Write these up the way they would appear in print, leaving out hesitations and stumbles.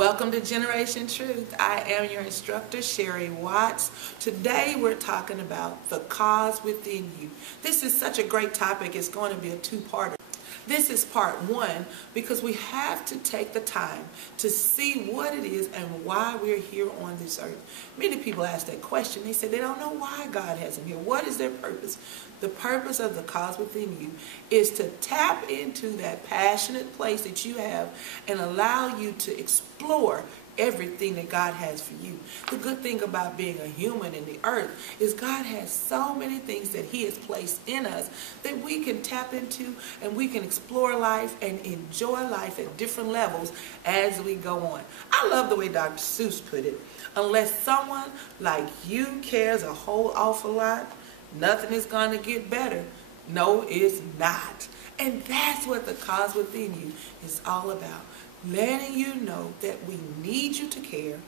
Welcome to Generation Truth. I am your instructor, Sherry Watts. Today we're talking about the cause within you. This is such a great topic. It's going to be a two-parter. This is part one because we have to take the time to see what it is and why we're here on this earth. Many people ask that question. They say they don't know why God has them here. What is their purpose? The purpose of the cause within you is to tap into that passionate place that you have and allow you to explore everything that God has for you. The good thing about being a human in the earth is God has so many things that He has placed in us that we can tap into, and we can explore life and enjoy life at different levels as we go on. I love the way Dr. Seuss put it. Unless someone like you cares a whole awful lot, nothing is going to get better. No, it's not. And that's what the cause within you is all about. Letting you know that we need you to care.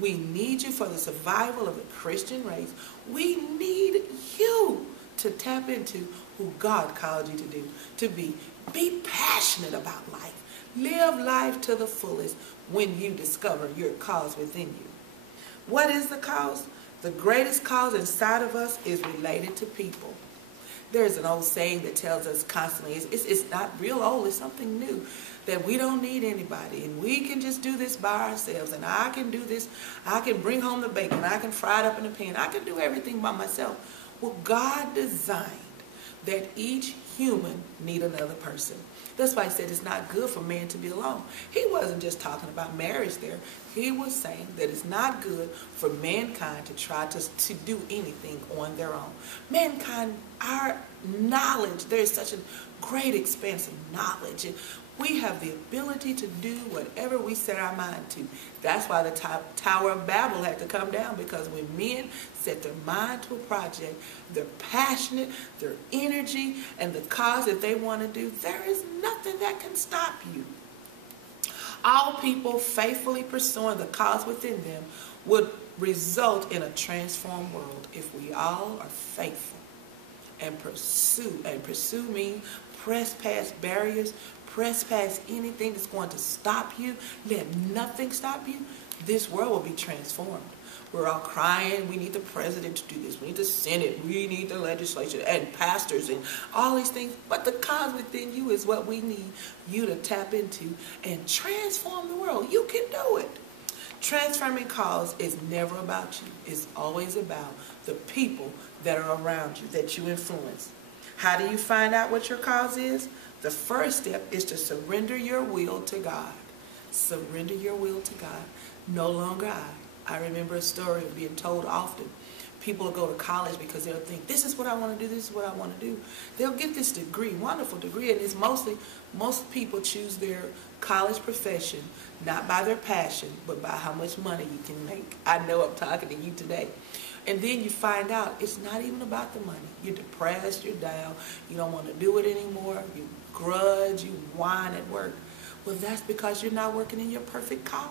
We need you for the survival of the Christian race. We need you to tap into who God called you to do, to be. Be passionate about life. Live life to the fullest when you discover your cause within you. What is the cause? The greatest cause inside of us is related to people. There's an old saying that tells us constantly, it's not real old, it's something new, that we don't need anybody and we can just do this by ourselves, and I can do this, I can bring home the bacon, I can fry it up in a pan, I can do everything by myself. Well, God designed that each human need another person. That's why He said it's not good for man to be alone. He wasn't just talking about marriage there. He was saying that it's not good for mankind to try to do anything on their own. Mankind, our knowledge, there's such a great expanse of knowledge. And we have the ability to do whatever we set our mind to. That's why the Tower of Babel had to come down, because when men set their mind to a project, they're passionate, their energy, and the cause that they want to do, there is nothing that can stop you. All people faithfully pursuing the cause within them would result in a transformed world if we all are faithful and pursue. And pursue means press past barriers, press past anything that's going to stop you. Let nothing stop you. This world will be transformed. We're all crying, we need the president to do this, we need the Senate, we need the legislature and pastors and all these things. But the cause within you is what we need you to tap into and transform the world. You can do it. Transforming cause is never about you. It's always about the people that are around you, that you influence. How do you find out what your cause is? The first step is to surrender your will to God. Surrender your will to God. No longer I. I remember a story of being told often. People will go to college because they'll think, this is what I want to do, this is what I want to do. They'll get this degree, wonderful degree, and it's mostly, most people choose their college profession not by their passion, but by how much money you can make. I know I'm talking to you today. And then you find out it's not even about the money. You're depressed, you're down, you don't want to do it anymore, you grudge, you whine at work. Well, that's because you're not working in your perfect cause.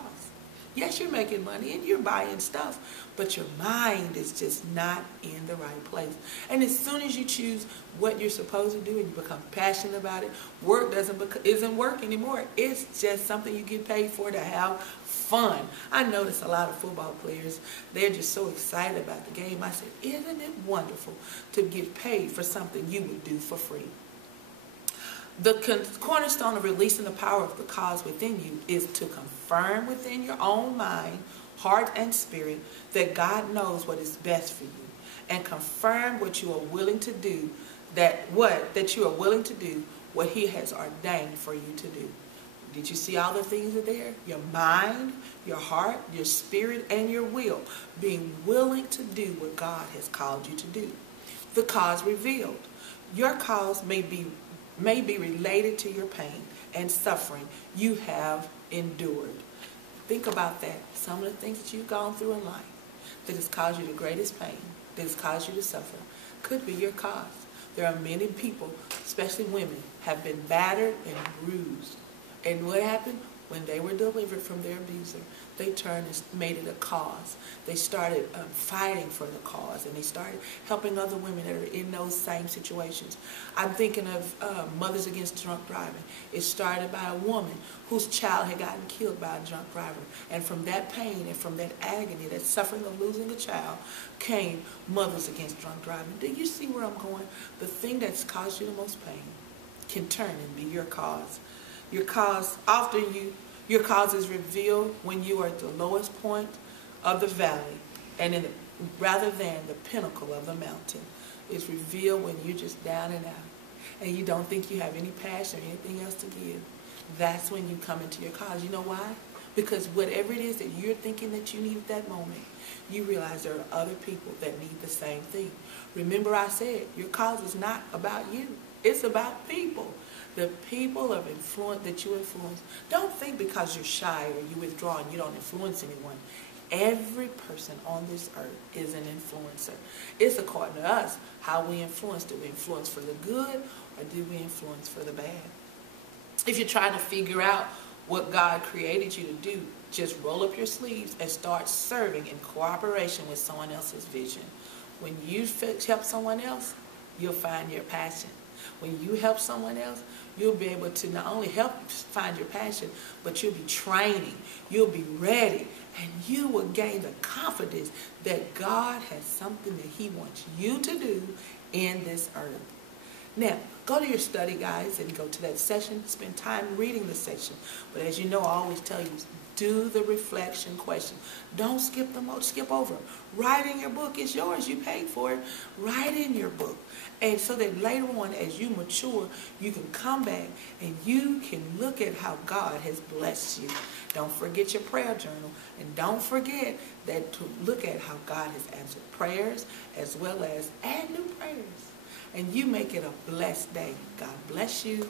Yes, you're making money and you're buying stuff, but your mind is just not in the right place. And as soon as you choose what you're supposed to do and you become passionate about it, work isn't work anymore. It's just something you get paid for to have fun. I notice a lot of football players, they're just so excited about the game. I said, isn't it wonderful to get paid for something you would do for free? The cornerstone of releasing the power of the cause within you is to confirm within your own mind, heart, and spirit that God knows what is best for you, and confirm what you are willing to do, that you are willing to do what He has ordained for you to do. Did you see all the things are there? Your mind, your heart, your spirit, and your will. Being willing to do what God has called you to do. The cause revealed. Your cause may be related to your pain and suffering you have endured. Think about that. Some of the things that you've gone through in life that has caused you the greatest pain, that has caused you to suffer, could be your cause. There are many people, especially women, have been battered and bruised. And what happened? when they were delivered from their abuser, they turned and made it a cause. They started fighting for the cause, and they started helping other women that are in those same situations. I'm thinking of Mothers Against Drunk Driving. It started by a woman whose child had gotten killed by a drunk driver. And from that pain and from that agony, that suffering of losing a child, came Mothers Against Drunk Driving. Do you see where I'm going? The thing that's caused you the most pain can turn and be your cause. Your cause, your cause is revealed when you are at the lowest point of the valley, and rather than the pinnacle of the mountain. It's revealed when you're just down and out, and you don't think you have any passion or anything else to give. That's when you come into your cause. You know why? Because whatever it is that you're thinking that you need at that moment, you realize there are other people that need the same thing. Remember I said, your cause is not about you. It's about people. The people of influence that you influence. Don't think because you're shy or you withdraw and you don't influence anyone. Every person on this earth is an influencer. It's according to us how we influence. Do we influence for the good, or do we influence for the bad? If you're trying to figure out what God created you to do, just roll up your sleeves and start serving in cooperation with someone else's vision. When you help someone else, you'll find your passion. When you help someone else, you'll be able to not only help find your passion, but you'll be training, you'll be ready, and you will gain the confidence that God has something that He wants you to do in this earth. Now, go to your study guides and go to that session. Spend time reading the section. But as you know, I always tell you, do the reflection question. Don't skip over. Write in your book. It's yours. You paid for it. Write in your book. And so that later on, as you mature, you can come back and you can look at how God has blessed you. Don't forget your prayer journal. And don't forget that to look at how God has answered prayers, as well as add new prayers. And you make it a blessed day. God bless you.